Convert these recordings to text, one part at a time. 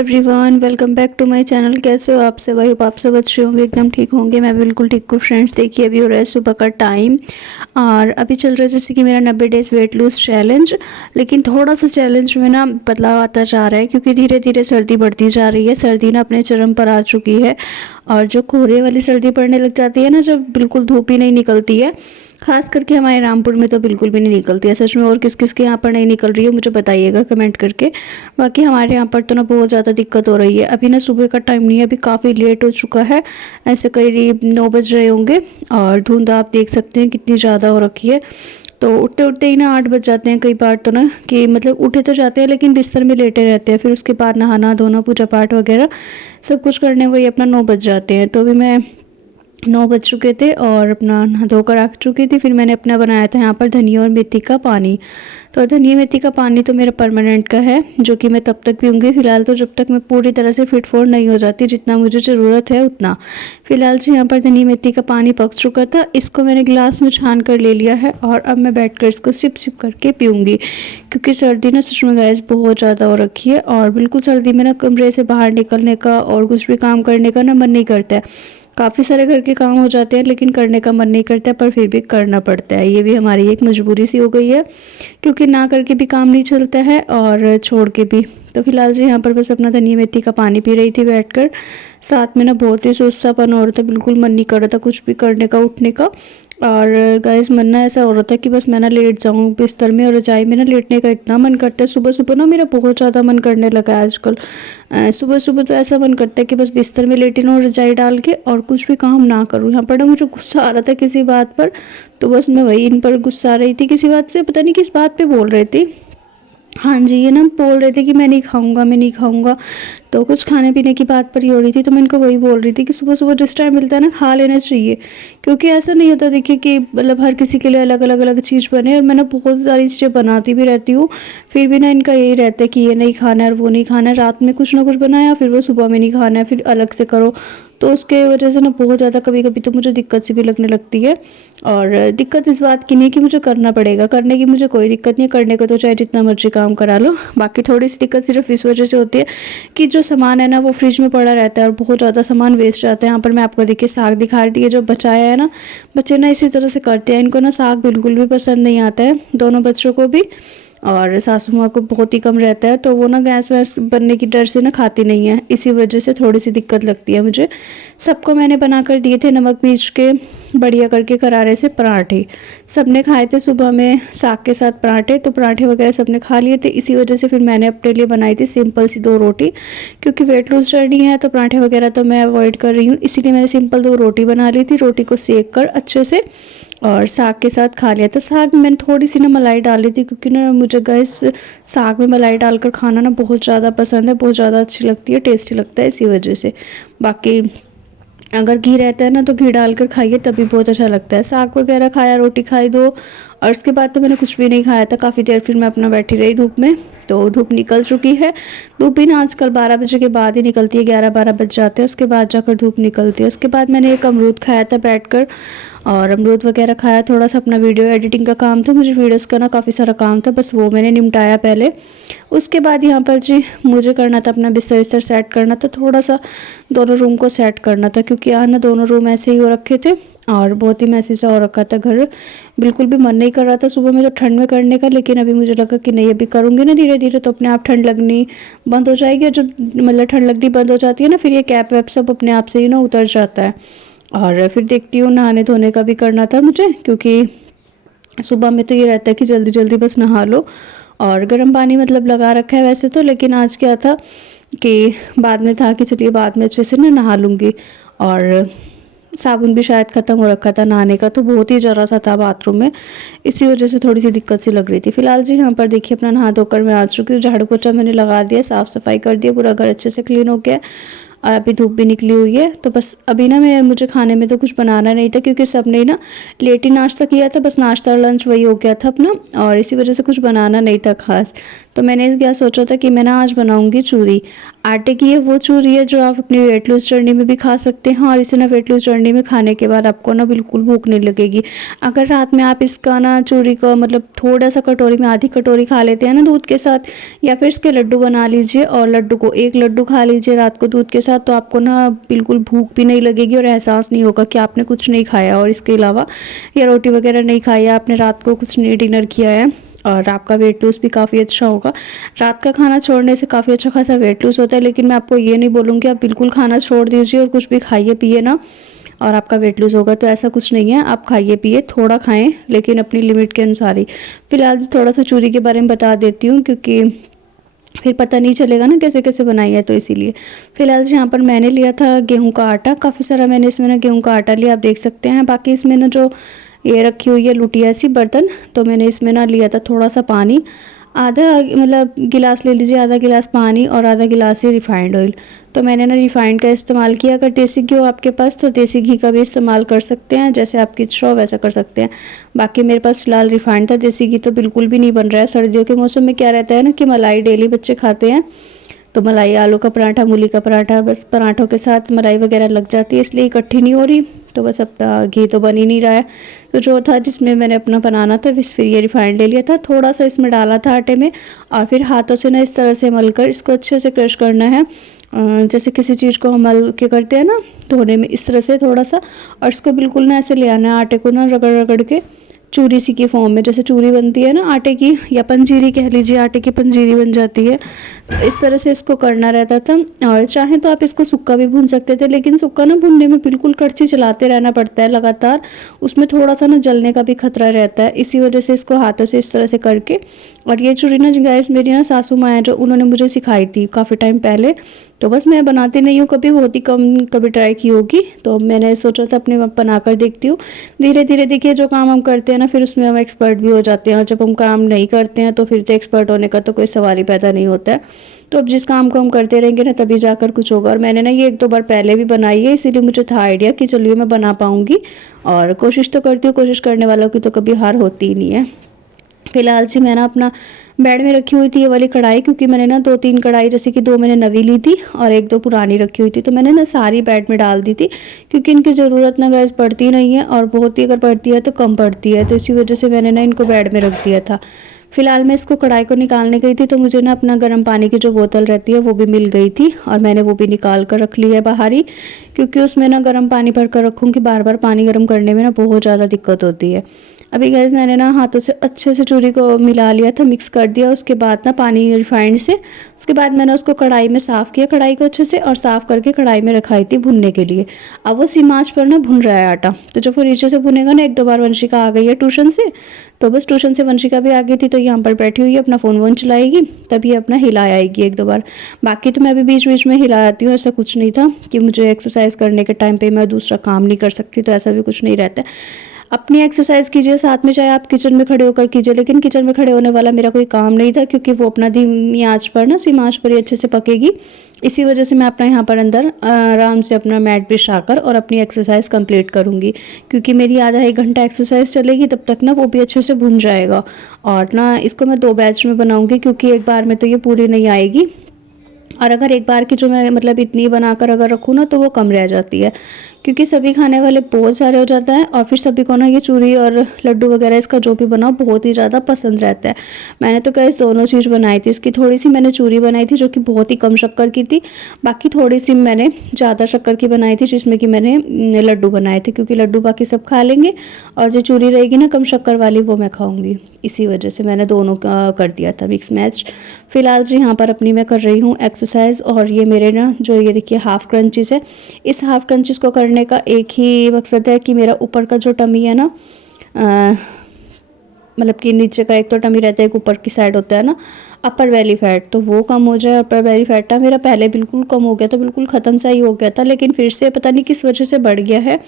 Everyone, welcome back to my channel. कैसे हो आप सब? आई होप आप सब अच्छे होंगे, एकदम ठीक होंगे। मैं बिल्कुल ठीक हूँ फ्रेंड्स। देखिए अभी हो रहा है सुबह का टाइम और अभी चल रहा है जैसे कि मेरा 90 डेज़ वेट लूज़ चैलेंज। लेकिन थोड़ा सा चैलेंज में ना बदलाव आता जा रहा है क्योंकि धीरे धीरे सर्दी बढ़ती जा रही है। सर्दी ना अपने चरम पर आ चुकी है और जो कोहरे वाली सर्दी पड़ने लग जाती है ना, जब बिल्कुल धूप ही नहीं निकलती है, खास करके हमारे रामपुर में तो बिल्कुल भी नहीं निकलती है सच में। और किस किस के यहाँ पर नहीं निकल रही है मुझे बताइएगा कमेंट करके। बाकी हमारे यहाँ पर तो ना बहुत ज़्यादा दिक्कत हो रही है। अभी ना सुबह का टाइम नहीं है, अभी काफ़ी लेट हो चुका है, ऐसे करीब 9 बज रहे होंगे और धुंध आप देख सकते हैं कितनी ज़्यादा हो रखी है। तो उठते उठते ही ना 8 बज जाते हैं कई बार तो ना, कि मतलब उठे तो जाते हैं लेकिन बिस्तर में लेटे रहते हैं। फिर उसके बाद नहाना धोना पूजा पाठ वगैरह सब कुछ करने वही अपना 9 बज जाते हैं। तो अभी मैं 9 बज चुके थे और अपना नहा धोकर आ चुकी थी। फिर मैंने अपना बनाया था यहाँ पर धनिया और मेथी का पानी। तो धनिया मेथी का पानी तो मेरा परमानेंट का है, जो कि मैं तब तक पीऊँगी फ़िलहाल, तो जब तक मैं पूरी तरह से फिट फोर नहीं हो जाती, जितना मुझे ज़रूरत है उतना। फ़िलहाल से यहाँ पर धनिया मेथी का पानी पक चुका था, इसको मैंने गिलास में छान कर ले लिया है और अब मैं बैठ कर इसको सिप सिप करके पीऊँगी। क्योंकि सर्दी ना सच में गैस बहुत ज़्यादा हो रखी है और बिल्कुल सर्दी में ना कमरे से बाहर निकलने का और कुछ भी काम करने का ना मन नहीं करता है। काफ़ी सारे घर के काम हो जाते हैं लेकिन करने का मन नहीं करता, पर फिर भी करना पड़ता है। ये भी हमारी एक मजबूरी सी हो गई है क्योंकि ना करके भी काम नहीं चलता है और छोड़ के भी। तो फिलहाल जी यहाँ पर बस अपना धनिया मेथी का पानी पी रही थी बैठकर। साथ में ना बहुत ही सुस्तापन हो रहा था, बिल्कुल मन नहीं कर रहा था कुछ भी करने का, उठने का। और गाइस मन ना ऐसा हो रहा था कि बस मैं ना लेट जाऊँ बिस्तर में, और रजाई में ना लेटने का इतना मन करता है। सुबह सुबह ना मेरा बहुत ज़्यादा मन करने लगा है आजकल। सुबह सुबह तो ऐसा मन करता है कि बस बिस्तर में लेटी रहूँ रजाई डाल के और कुछ भी काम ना करूँ। यहाँ पर ना मुझे गुस्सा आ रहा था किसी बात पर, तो बस मैं वही इन पर गुस्सा आ रही थी किसी बात से, पता नहीं किस बात पे बोल रही थी। हाँ जी, ये ना बोल रहे थे कि मैं नहीं खाऊंगा, मैं नहीं खाऊंगा। तो कुछ खाने पीने की बात पर ही हो रही थी, तो मैं इनको वही बोल रही थी कि सुबह सुबह जिस टाइम मिलता है ना खा लेना चाहिए। क्योंकि ऐसा नहीं होता देखिए कि मतलब हर किसी के लिए अलग अलग अलग चीज़ बने, और मैं ना बहुत सारी चीज़ें बनाती भी रहती हूँ। फिर भी ना इनका यही रहता है कि ये नहीं खाना है और वो नहीं खाना है। रात में कुछ ना कुछ बनाया, फिर वो सुबह में नहीं खाना है, फिर अलग से करो। तो उसके वजह से ना बहुत ज़्यादा कभी कभी तो मुझे दिक्कत सी भी लगने लगती है। और दिक्कत इस बात की नहीं कि मुझे करना पड़ेगा, करने की मुझे कोई दिक्कत नहीं है, करने को तो चाहे जितना मर्जी काम करा लो। बाकी थोड़ी सी दिक्कत सिर्फ इस वजह से होती है कि जो सामान है ना वो फ्रिज में पड़ा रहता है और बहुत ज़्यादा सामान वेस्ट जाता है। यहाँ पर मैं आपको देखिए साग दिखा रही थी, जो बचाया है ना, बच्चे ना इसी तरह से करते हैं। इनको ना साग बिल्कुल भी पसंद नहीं आता है, दोनों बच्चों को भी, और सासू माँ को बहुत ही कम रहता है। तो वो ना गैस वैस बनने की डर से ना खाती नहीं है, इसी वजह से थोड़ी सी दिक्कत लगती है मुझे। सबको मैंने बना कर दिए थे नमक मिर्च के बढ़िया करके करारे से पराठे। सबने खाए थे सुबह में साग के साथ पराठे, तो पराठे वगैरह सबने खा लिए थे। इसी वजह से फिर मैंने अपने लिए बनाई थी सिंपल सी 2 रोटी, क्योंकि वेट लूज जर्नी है तो पराठे वगैरह तो मैं अवॉइड कर रही हूँ। इसीलिए मैंने सिंपल 2 रोटी बना ली थी। रोटी को सेक कर अच्छे से और साग के साथ खा लिया था। साग में मैंने थोड़ी सी ना मलाई डाली थी, क्योंकि ना मुझे गैस साग में मलाई डालकर खाना ना बहुत ज़्यादा पसंद है, बहुत ज़्यादा अच्छी लगती है, टेस्टी लगता है, इसी वजह से। बाकी अगर घी रहता है ना तो घी डालकर खाइए तभी बहुत अच्छा लगता है। साग वगैरह खाया, रोटी खाई 2, और उसके बाद तो मैंने कुछ भी नहीं खाया था काफ़ी देर। फिर मैं अपना बैठी रही धूप में, तो धूप निकल चुकी है। धूप भी ना आजकल 12 बजे के बाद ही निकलती है, 11-12 बज जाते हैं, उसके बाद जाकर धूप निकलती है। उसके बाद मैंने एक अमरूद खाया था बैठकर, और अमरूद वगैरह खाया। थोड़ा सा अपना वीडियो एडिटिंग का काम था, मुझे वीडियोस का ना काफ़ी सारा काम था, बस वो मैंने निपटाया पहले। उसके बाद यहाँ पर जी मुझे करना था अपना बिस्तर विस्तर सेट करना था, थोड़ा सा दोनों रूम को सेट करना था, क्योंकि यहाँ ना दोनों रूम ऐसे ही हो रखे थे और बहुत ही मैसी सा हो रखा था घर। बिल्कुल भी मन नहीं कर रहा था सुबह में तो ठंड में करने का, लेकिन अभी मुझे लगा कि नहीं अभी करूँगी ना धीरे धीरे तो अपने आप ठंड लगनी बंद हो जाएगी। और जब मतलब ठंड लगनी बंद हो जाती है ना, फिर ये कैप वैप सब अपने आप से ही ना उतर जाता है। और फिर देखती हूँ नहाने धोने का भी करना था मुझे, क्योंकि सुबह में तो ये रहता है कि जल्दी जल्दी बस नहा लो। और गर्म पानी मतलब लगा रखा है वैसे तो, लेकिन आज क्या था कि बाद में था कि चलिए बाद में अच्छे से ना नहा लूँगी। और साबुन भी शायद ख़त्म हो रखा था नहाने का, तो बहुत ही ज़रा सा था बाथरूम में, इसी वजह से थोड़ी सी दिक्कत सी लग रही थी। फिलहाल जी यहाँ पर देखिए अपना नहा धोकर मैं आ चुकी हूँ, झाड़ू पोछा मैंने लगा दिया, साफ़ सफाई कर दिया, पूरा घर अच्छे से क्लीन हो गया। और अभी धूप भी निकली हुई है। तो बस अभी ना मुझे खाने में तो कुछ बनाना नहीं था, क्योंकि सबने ना लेट ही नाश्ता किया था, बस नाश्ता और लंच वही हो गया था अपना, और इसी वजह से कुछ बनाना नहीं था खास। तो मैंने क्या सोचा था कि मैं ना आज बनाऊँगी चूरी। आटे की है वो चूरी है जो आप अपनी वेट लूज जर्नी में भी खा सकते हैं, और इसे ना वेट लूज जर्नी में खाने के बाद आपको ना बिल्कुल भूख नहीं लगेगी। अगर रात में आप इसका ना चूरी का मतलब थोड़ा सा कटोरी में आधी कटोरी खा लेते हैं ना दूध के साथ, या फिर इसके लड्डू बना लीजिए और लड्डू को एक लड्डू खा लीजिए रात को दूध के साथ, तो आपको ना बिल्कुल भूख भी नहीं लगेगी और एहसास नहीं होगा कि आपने कुछ नहीं खाया और इसके अलावा या रोटी वगैरह नहीं खाई है, आपने रात को कुछ नहीं डिनर किया है। और आपका वेट लूज़ भी काफ़ी अच्छा होगा। रात का खाना छोड़ने से काफ़ी अच्छा खासा वेट लूज़ होता है, लेकिन मैं आपको ये नहीं बोलूँगी आप बिल्कुल खाना छोड़ दीजिए और कुछ भी खाइए पिए ना और आपका वेट लूज़ होगा, तो ऐसा कुछ नहीं है। आप खाइए पिए, थोड़ा खाएं लेकिन अपनी लिमिट के अनुसार ही। फिलहाल थोड़ा सा चूरी के बारे में बता देती हूँ, क्योंकि फिर पता नहीं चलेगा ना कैसे कैसे बनाई है, तो इसीलिए। फिलहाल यहाँ पर मैंने लिया था गेहूं का आटा, काफ़ी सारा मैंने इसमें ना गेहूं का आटा लिया, आप देख सकते हैं। बाकी इसमें ना जो ये रखी हुई है लुटिया सी बर्तन, तो मैंने इसमें ना लिया था थोड़ा सा पानी, आधा मतलब गिलास ले लीजिए, आधा गिलास पानी और आधा गिलास ही रिफाइंड ऑयल। तो मैंने ना रिफाइंड का इस्तेमाल किया। अगर देसी घी हो आपके पास तो देसी घी का भी इस्तेमाल कर सकते हैं, जैसे आपकी इच्छा हो वैसा कर सकते हैं। बाकी मेरे पास फ़िलहाल रिफाइंड था, देसी घी तो बिल्कुल भी नहीं बन रहा है। सर्दियों के मौसम में क्या रहता है ना कि मलाई डेली बच्चे खाते हैं, तो मलाई आलू का पराठा, मूली का पराठा, बस पराठों के साथ मलाई वगैरह लग जाती है, इसलिए इकट्ठी नहीं हो रही। तो बस अपना घी तो बन ही नहीं रहा है, तो जो था जिसमें मैंने अपना बनाना था फिर ये रिफाइंड ले लिया था, थोड़ा सा इसमें डाला था आटे में, और फिर हाथों से ना इस तरह से मलकर इसको अच्छे से क्रश करना है। जैसे किसी चीज़ को हम मल के करते हैं ना धोने में, इस तरह से थोड़ा सा, और इसको बिल्कुल ना ऐसे ले आना है आटे को ना रगड़ रगड़ के, चूरी सी की फॉर्म में, जैसे चूरी बनती है ना आटे की, या पंजीरी कह लीजिए, आटे की पंजीरी बन जाती है। तो इस तरह से इसको करना रहता था। और चाहे तो आप इसको सूखा भी भून सकते थे, लेकिन सूखा ना भूनने में बिल्कुल कड़छी चलाते रहना पड़ता है लगातार, उसमें थोड़ा सा ना जलने का भी खतरा रहता है। इसी वजह से इसको हाथों से इस तरह से करके, और ये चूरी ना गैस मेरी ना सासू माँ है जो, उन्होंने मुझे सिखाई थी काफ़ी टाइम पहले, तो बस मैं बनाती नहीं हूँ कभी, बहुत ही कम कभी ट्राई की होगी, तो मैंने सोचा था अपने बनाकर देखती हूँ। धीरे धीरे देखिए जो काम हम करते हैं ना फिर उसमें हम एक्सपर्ट भी हो जाते हैं, और जब हम काम नहीं करते हैं तो फिर तो एक्सपर्ट होने का तो कोई सवाल ही पैदा नहीं होता है। तो अब जिस काम को हम करते रहेंगे ना तभी जाकर कुछ होगा। और मैंने ना ये एक दो बार पहले भी बनाई है, इसीलिए मुझे था आइडिया कि चलिए मैं बना पाऊँगी, और कोशिश तो करती हूँ, कोशिश करने वालों की तो कभी हार होती ही नहीं है। फिलहाल जी मैं ना अपना बेड में रखी हुई थी ये वाली कढ़ाई, क्योंकि मैंने ना 2-3 कढ़ाई, जैसे कि 2 मैंने नवी ली थी और 1-2 पुरानी रखी हुई थी, तो मैंने ना सारी बेड में डाल दी थी, क्योंकि इनकी ज़रूरत ना गैस पड़ती नहीं है, और बहुत ही अगर पड़ती है तो कम पड़ती है, तो इसी वजह से मैंने ना इनको बेड में रख दिया था। फिलहाल मैं इसको कढ़ाई को निकालने गई थी, तो मुझे ना अपना गर्म पानी की जो बोतल रहती है वो भी मिल गई थी, और मैंने वो भी निकाल कर रख लिया है बाहर ही, क्योंकि उसमें ना गर्म पानी भर कर रखूँगी, बार बार पानी गर्म करने में ना बहुत ज़्यादा दिक्कत होती है। अभी गैस मैंने ना हाथों से अच्छे से चूरी को मिला लिया था, मिक्स कर दिया, उसके बाद ना पानी रिफाइंड से, उसके बाद मैंने उसको कढ़ाई में साफ़ किया, कढ़ाई को अच्छे से, और साफ़ करके कढ़ाई में रखाई थी भुनने के लिए। अब वो सिम आंच पर ना भुन रहा है आटा, तो जब वो नीचे से भुनेगा ना, 1-2 बार वंशिका आ गई है ट्यूशन से, तो बस ट्यूशन से वंशिका भी आ गई थी, तो यहाँ पर बैठी हुई है अपना फ़ोन वोन चलाएगी, तभी अपना हिला आएगी 1-2 बार। बाकी तो मैं अभी बीच बीच में हिला आती हूँ, ऐसा कुछ नहीं था कि मुझे एक्सरसाइज करने के टाइम पे मैं दूसरा काम नहीं कर सकती, तो ऐसा भी कुछ नहीं रहता है। अपनी एक्सरसाइज कीजिए साथ में, चाहे आप किचन में खड़े होकर कीजिए, लेकिन किचन में खड़े होने वाला मेरा कोई काम नहीं था, क्योंकि वो अपना धीमी आंच पर ना, सिम आंच पर ही अच्छे से पकेगी। इसी वजह से मैं अपना यहाँ पर अंदर आराम से अपना मैट बिछाकर और अपनी एक्सरसाइज कंप्लीट करूँगी, क्योंकि मेरी आधा 1 घंटा एक्सरसाइज चलेगी, तब तक ना वो भी अच्छे से भुन जाएगा। और ना इसको मैं 2 बैच में बनाऊँगी, क्योंकि एक बार में तो ये पूरी नहीं आएगी, और अगर एक बार की जो मैं मतलब इतनी बनाकर अगर रखूँ ना तो वो कम रह जाती है, क्योंकि सभी खाने वाले बहुत सारे हो जाता है, और फिर सभी को ना ये चूरी और लड्डू वगैरह इसका जो भी बनाओ बहुत ही ज़्यादा पसंद रहता है। मैंने तो गैस दोनों चीज़ बनाई थी, इसकी थोड़ी सी मैंने चूरी बनाई थी जो कि बहुत ही कम शक्कर की थी, बाकी थोड़ी सी मैंने ज़्यादा शक्कर की बनाई थी जिसमें कि मैंने लड्डू बनाए थे, क्योंकि लड्डू बाकी सब खा लेंगे, और जो चूरी रहेगी ना कम शक्कर वाली वो मैं खाऊँगी, इसी वजह से मैंने दोनों का कर दिया था मिक्स मैच। फिलहाल जी यहाँ पर अपनी मैं कर रही हूँ एक्सरसाइज, और ये मेरे ना जो ये देखिए हाफ क्रंचेस है, इस हाफ क्रंचेस को करने का एक ही मकसद है कि मेरा ऊपर का जो टमी है ना, मतलब कि नीचे का एक तो टमी रहता है, एक ऊपर की साइड होता है ना अपर बेली फैट, तो वो कम हो जाए। अपर बेली फैट था मेरा पहले बिल्कुल कम हो गया था, बिल्कुल ख़त्म सा ही हो गया था, लेकिन फिर से पता नहीं किस वजह से बढ़ गया है,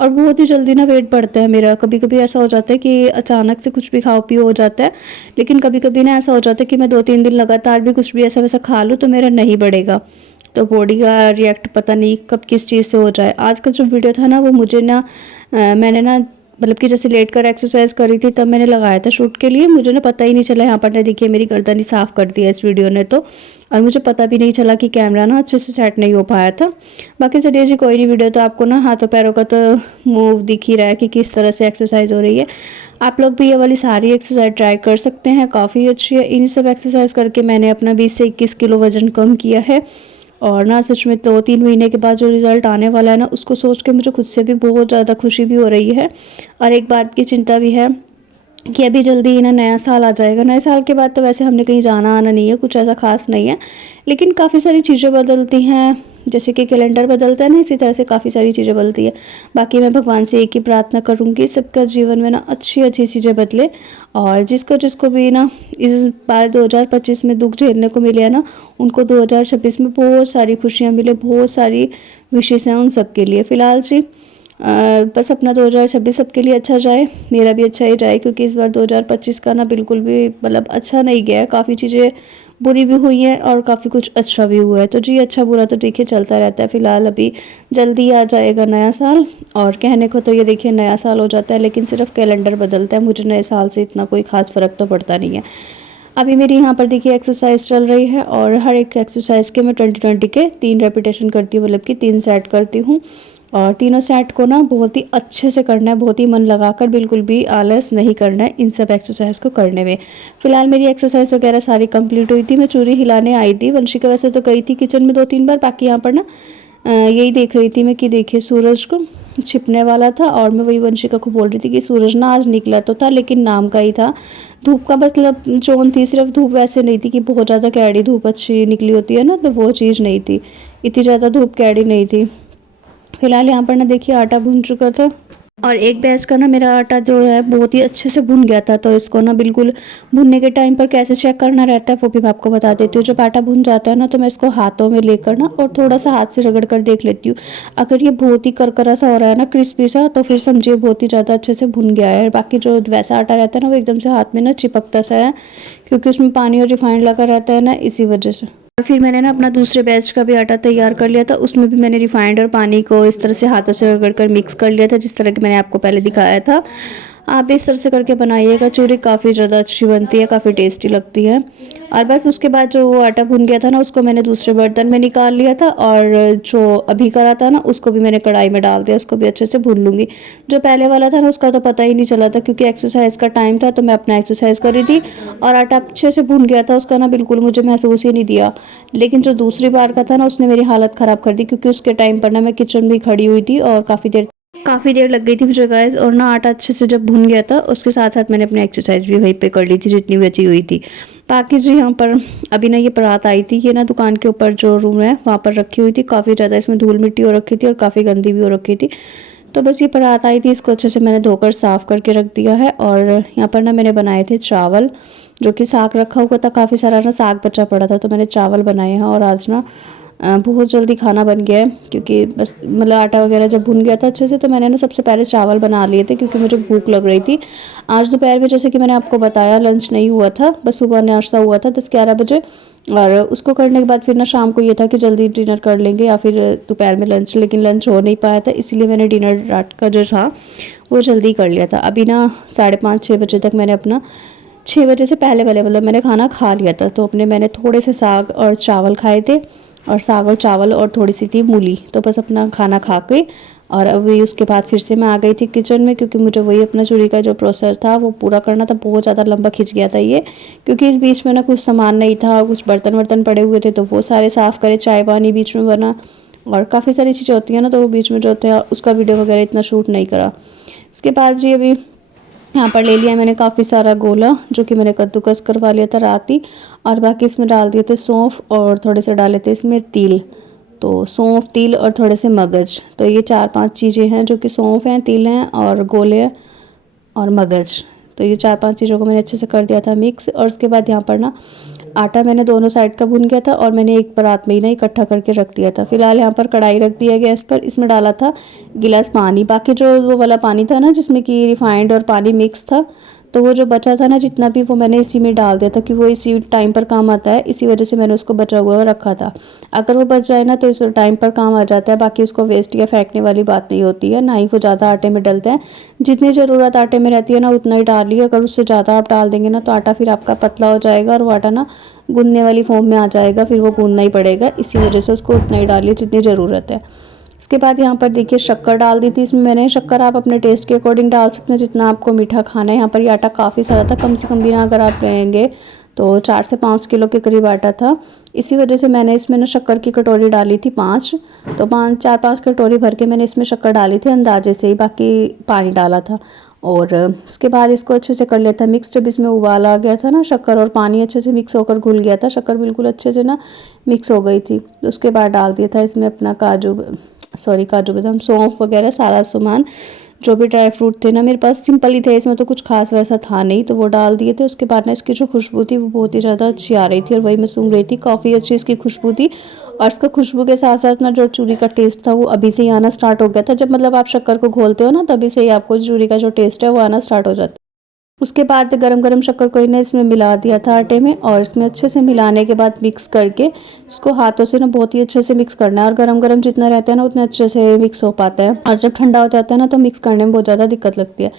और बहुत ही जल्दी ना वेट बढ़ता है मेरा। कभी कभी ऐसा हो जाता है कि अचानक से कुछ भी खाओ पियो हो जाता है, लेकिन कभी कभी ना ऐसा हो जाता है कि मैं 2-3 दिन लगातार भी कुछ भी ऐसा वैसा खा लूँ तो मेरा नहीं बढ़ेगा। तो बॉडी का रिएक्ट पता नहीं कब किस चीज़ से हो जाए। आज का जो वीडियो था ना वो मुझे ना मैंने ना मतलब कि जैसे लेट कर एक्सरसाइज कर रही थी तब मैंने लगाया था शूट के लिए। मुझे ना पता ही नहीं चला, यहाँ पर ना देखिए मेरी गर्दन ही साफ़ कर दिया इस वीडियो ने तो, और मुझे पता भी नहीं चला कि कैमरा ना अच्छे से सेट नहीं हो पाया था। बाकी चलिए जी कोई नहीं, वीडियो तो आपको ना हाथों पैरों का तो मूव दिख ही रहा है कि किस तरह से एक्सरसाइज हो रही है। आप लोग भी ये वाली सारी एक्सरसाइज ट्राई कर सकते हैं, काफ़ी अच्छी है। इन सब एक्सरसाइज करके मैंने अपना 20 से 21 किलो वज़न कम किया है। और ना सच में 2-3 महीने के बाद जो रिज़ल्ट आने वाला है ना उसको सोच के मुझे खुद से भी बहुत ज़्यादा खुशी भी हो रही है। और एक बात की चिंता भी है कि अभी जल्दी ही ना नया साल आ जाएगा। नए साल के बाद तो वैसे हमने कहीं जाना आना नहीं है, कुछ ऐसा खास नहीं है, लेकिन काफ़ी सारी चीज़ें बदलती हैं। जैसे कि कैलेंडर बदलता है ना, इसी तरह से काफ़ी सारी चीज़ें बदलती है। बाकी मैं भगवान से एक ही प्रार्थना करूँगी सबका जीवन में ना अच्छी अच्छी चीज़ें बदले, और जिसको जिसको भी ना इस बार 2025 में दुख झेलने को मिले है ना, उनको 2026 में बहुत सारी खुशियाँ मिले, बहुत सारी विशेष हैं उन सब के लिए। फ़िलहाल जी बस अपना 2026 सबके लिए अच्छा जाए, मेरा भी अच्छा ही जाए, क्योंकि इस बार 2025 का ना बिल्कुल भी मतलब अच्छा नहीं गया है। काफ़ी चीज़ें बुरी भी हुई हैं और काफ़ी कुछ अच्छा भी हुआ है। तो जी अच्छा बुरा तो देखिए चलता रहता है। फ़िलहाल अभी जल्दी आ जाएगा नया साल, और कहने को तो ये देखिए नया साल हो जाता है, लेकिन सिर्फ कैलेंडर बदलता है। मुझे नए साल से इतना कोई ख़ास फ़र्क तो पड़ता नहीं है। अभी मेरी यहाँ पर देखिए एक्सरसाइज चल रही है, और हर एक एक्सरसाइज के मैं 20-20 के 3 रेपिटेशन करती हूँ, मतलब कि 3 सेट करती हूँ। और तीनों सेट को ना बहुत ही अच्छे से करना है, बहुत ही मन लगाकर, बिल्कुल भी आलस नहीं करना है इन सब एक्सरसाइज को करने में। फिलहाल मेरी एक्सरसाइज वगैरह सारी कंप्लीट हुई थी। मैं चूड़ी हिलाने आई थी, वंशिका वैसे तो गई थी किचन में 2-3 बार, बाकी यहाँ पर ना यही देख रही थी मैं कि देखिए सूरज को छिपने वाला था, और मैं वही वंशिका को बोल रही थी कि सूरज ना आज निकला तो था लेकिन नाम का ही था। धूप का मतलब चोन थी सिर्फ, धूप वैसे नहीं थी कि बहुत ज़्यादा कैडी धूप अच्छी निकली होती है ना, तो वो चीज़ नहीं थी, इतनी ज़्यादा धूप कैडी नहीं थी। फिलहाल यहाँ पर ना देखिए आटा भून चुका था, और एक बैच का ना मेरा आटा जो है बहुत ही अच्छे से भुन गया था। तो इसको ना बिल्कुल भुनने के टाइम पर कैसे चेक करना रहता है वो भी मैं आपको बता देती हूँ। जब आटा भुन जाता है ना तो मैं इसको हाथों में लेकर ना और थोड़ा सा हाथ से रगड़ कर देख लेती हूँ। अगर ये बहुत ही करकरा सा हो रहा है ना, क्रिस्पी सा, तो फिर समझिए बहुत ही ज़्यादा अच्छे से भुन गया है। बाकी जो वैसा आटा रहता है ना वो एकदम से हाथ में ना चिपकता सा है, क्योंकि उसमें पानी और रिफाइंड लगा रहता है ना, इसी वजह से। और फिर मैंने ना अपना दूसरे बैच का भी आटा तैयार कर लिया था, उसमें भी मैंने रिफाइंड और पानी को इस तरह से हाथों से रगड़ कर मिक्स कर लिया था, जिस तरह कि मैंने आपको पहले दिखाया था। आप भी इस तरह से करके बनाइएगा, चूरी काफ़ी ज़्यादा अच्छी बनती है, काफ़ी टेस्टी लगती है। और बस उसके बाद जो वो आटा भुन गया था ना उसको मैंने दूसरे बर्तन में निकाल लिया था, और जो अभी करा था ना उसको भी मैंने कढ़ाई में डाल दिया, उसको भी अच्छे से भून लूँगी। जो पहले वाला था ना उसका तो पता ही नहीं चला था, क्योंकि एक्सरसाइज का टाइम था तो मैं अपना एक्सरसाइज कर रही थी, और आटा अच्छे से भुन गया था, उसका ना बिल्कुल मुझे महसूस ही नहीं दिया। लेकिन जो दूसरी बार का था ना उसने मेरी हालत ख़राब कर दी, क्योंकि उसके टाइम पर ना मैं किचन में खड़ी हुई थी और काफ़ी देर लग गई थी मुझे गाइस। और ना आटा अच्छे से जब भुन गया था उसके साथ साथ मैंने अपनी एक्सरसाइज भी वहीं पे कर ली थी जितनी बची हुई थी। बाकी जी यहाँ पर अभी ना ये परात आई थी, ये ना दुकान के ऊपर जो रूम है वहाँ पर रखी हुई थी, काफ़ी ज़्यादा इसमें धूल मिट्टी हो रखी थी और काफ़ी गंदी भी हो रखी थी। तो बस ये परात आई थी, इसको अच्छे से मैंने धोकर साफ़ करके रख दिया है। और यहाँ पर ना मैंने बनाए थे चावल, जो कि साग रखा हुआ था, काफ़ी सारा ना साग बचा पड़ा था, तो मैंने चावल बनाए हैं। और आज ना बहुत जल्दी खाना बन गया है, क्योंकि बस मतलब आटा वगैरह जब भुन गया था अच्छे से तो मैंने ना सबसे पहले चावल बना लिए थे, क्योंकि मुझे भूख लग रही थी। आज दोपहर में जैसे कि मैंने आपको बताया लंच नहीं हुआ था, बस सुबह नाश्ता हुआ था 10-11 बजे, और उसको करने के बाद फिर ना शाम को ये था कि जल्दी डिनर कर लेंगे या फिर दोपहर में लंच, लेकिन लंच हो नहीं पाया था, इसीलिए मैंने डिनर रात का जो था वो जल्दी कर लिया था। अभी ना 5:30-6 बजे तक मैंने अपना 6 बजे से पहले वाले मतलब मैंने खाना खा लिया था। तो अपने मैंने थोड़े से साग और चावल खाए थे, और साग और चावल और थोड़ी सी थी मूली, तो बस अपना खाना खा के और अभी उसके बाद फिर से मैं आ गई थी किचन में, क्योंकि मुझे वही अपना चूड़ी का जो प्रोसेस था वो पूरा करना था। बहुत ज़्यादा लंबा खिंच गया था ये, क्योंकि इस बीच में ना कुछ सामान नहीं था, कुछ बर्तन वर्तन पड़े हुए थे तो वो सारे साफ़ करे, चाय पानी बीच में बना, और काफ़ी सारी चीज़ें होती हैं ना, तो वो बीच में जो होता है उसका वीडियो वगैरह इतना शूट नहीं करा। इसके बाद जी अभी यहाँ पर ले लिया मैंने काफ़ी सारा गोला, जो कि मैंने कद्दूकस करवा लिया था रात ही, और बाकी इसमें डाल दिए थे सौंफ और थोड़े से डाले थे इसमें तिल। तो सौंफ, तिल और थोड़े से मगज, तो ये 4-5 चीज़ें हैं, जो कि सौंफ हैं, तिल हैं और गोले हैं और मगज। तो ये 4-5 चीज़ों को मैंने अच्छे से कर दिया था मिक्स। और उसके बाद यहाँ पर ना आटा मैंने दोनों साइड का भून किया था, और मैंने एक परात में ही ना इकट्ठा करके रख दिया था। फिलहाल यहाँ पर कढ़ाई रख दिया गैस पर, इसमें डाला था गिलास पानी, बाकी जो वो वाला पानी था ना जिसमें कि रिफाइंड और पानी मिक्स था, तो वो जो बचा था ना जितना भी, वो मैंने इसी में डाल दिया था कि वो इसी टाइम पर काम आता है, इसी वजह से मैंने उसको बचा हुआ रखा था। अगर वो बच जाए ना तो इस टाइम पर काम आ जाता है, बाकी उसको वेस्ट या फेंकने वाली बात नहीं होती है, ना ही वो ज़्यादा आटे में डलते हैं। जितनी ज़रूरत आटे में रहती है ना उतना ही डालिए, अगर उससे ज़्यादा आप डाल देंगे ना तो आटा फिर आपका पतला हो जाएगा और वो आटा ना गूंदने वाली फॉर्म में आ जाएगा, फिर वो गूंदना ही पड़ेगा। इसी वजह से उसको उतना ही डालिए जितनी ज़रूरत है। इसके बाद यहाँ पर देखिए शक्कर डाल दी थी इसमें मैंने। शक्कर आप अपने टेस्ट के अकॉर्डिंग डाल सकते हैं जितना आपको मीठा खाना है। यहाँ पर ये आटा काफ़ी सारा था, कम से कम भी ना अगर आप लेंगे तो 4 से 5 किलो के करीब आटा था। इसी वजह से मैंने इसमें ना शक्कर की कटोरी डाली थी 5, तो 4-5 कटोरी भर के मैंने इसमें शक्कर डाली थी अंदाजे से ही, बाकी पानी डाला था। और इसके बाद इसको अच्छे से कर लेता है मिक्स। जब इसमें उबाल आ गया था ना, शक्कर और पानी अच्छे से मिक्स होकर घुल गया था, शक्कर बिल्कुल अच्छे से ना मिक्स हो गई थी। तो उसके बाद डाल दिया था इसमें अपना काजू बादाम, सौंफ वगैरह सारा सामान, जो भी ड्राई फ्रूट थे ना मेरे पास, सिंपल ही थे, इसमें तो कुछ खास वैसा था नहीं, तो वो डाल दिए थे। उसके बाद ना इसकी जो खुशबू थी वो बहुत ही ज़्यादा अच्छी आ रही थी और वही मैं सूंघ रही थी, काफ़ी अच्छी इसकी खुशबू थी। और इसका खुशबू के साथ साथ ना जो चूरी का टेस्ट था वो अभी से ही आना स्टार्ट हो गया था। जब मतलब आप शक्कर को घोलते हो ना तभी से ही आपको चूरी का जो टेस्ट है वो आना स्टार्ट हो जाता है। उसके बाद गरम गरम शक्कर को इन्हें इसमें मिला दिया था आटे में, और इसमें अच्छे से मिलाने के बाद मिक्स करके इसको हाथों से ना बहुत ही अच्छे से मिक्स करना है। और गरम गरम जितना रहता है ना उतने अच्छे से मिक्स हो पाता है, और जब ठंडा हो जाता है ना तो मिक्स करने में बहुत ज़्यादा दिक्कत लगती है।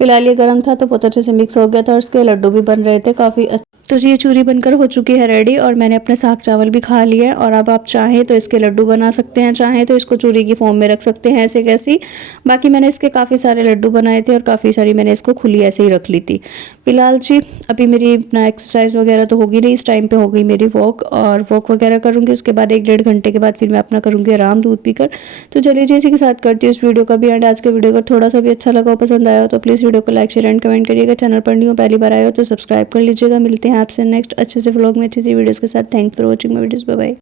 फिलहाल ये गर्म था तो बहुत अच्छे से मिक्स हो गया था और इसके लड्डू भी बन रहे थे काफ़ी। तो ये चूरी बनकर हो चुकी है रेडी, और मैंने अपने साग चावल भी खा लिए। और अब आप चाहें तो इसके लड्डू बना सकते हैं, चाहें तो इसको चूरी की फॉर्म में रख सकते हैं ऐसे कैसी। बाकी मैंने इसके काफ़ी सारे लड्डू बनाए थे और काफ़ी सारी मैंने इसको खुली ऐसे ही रख ली थी। फिलहाल जी अभी मेरी अपना एक्सरसाइज वगैरह तो होगी नहीं, इस टाइम पे हो गई मेरी वॉक, और वॉक वगैरह करूँगी। उसके बाद 1-1.5 घंटे के बाद फिर मैं अपना करूँगी आराम दूध पीकर। तो चलिए जी इसी के साथ करती हूँ इस वीडियो का भी एंड। आज के वीडियो अगर थोड़ा सा भी अच्छा लगा हो, पसंद आया हो, तो प्लीज़ वीडियो को लाइक शेयर एंड कमेंट करिएगा। चैनल पर नहीं हो, पहली बार आए हो तो सब्सक्राइब कर लीजिएगा। मिलते हैं आपसे नेक्स्ट अच्छे से व्लॉग में अच्छी सी वीडियोज़ के साथ। Thanks for watching my videos, bye bye.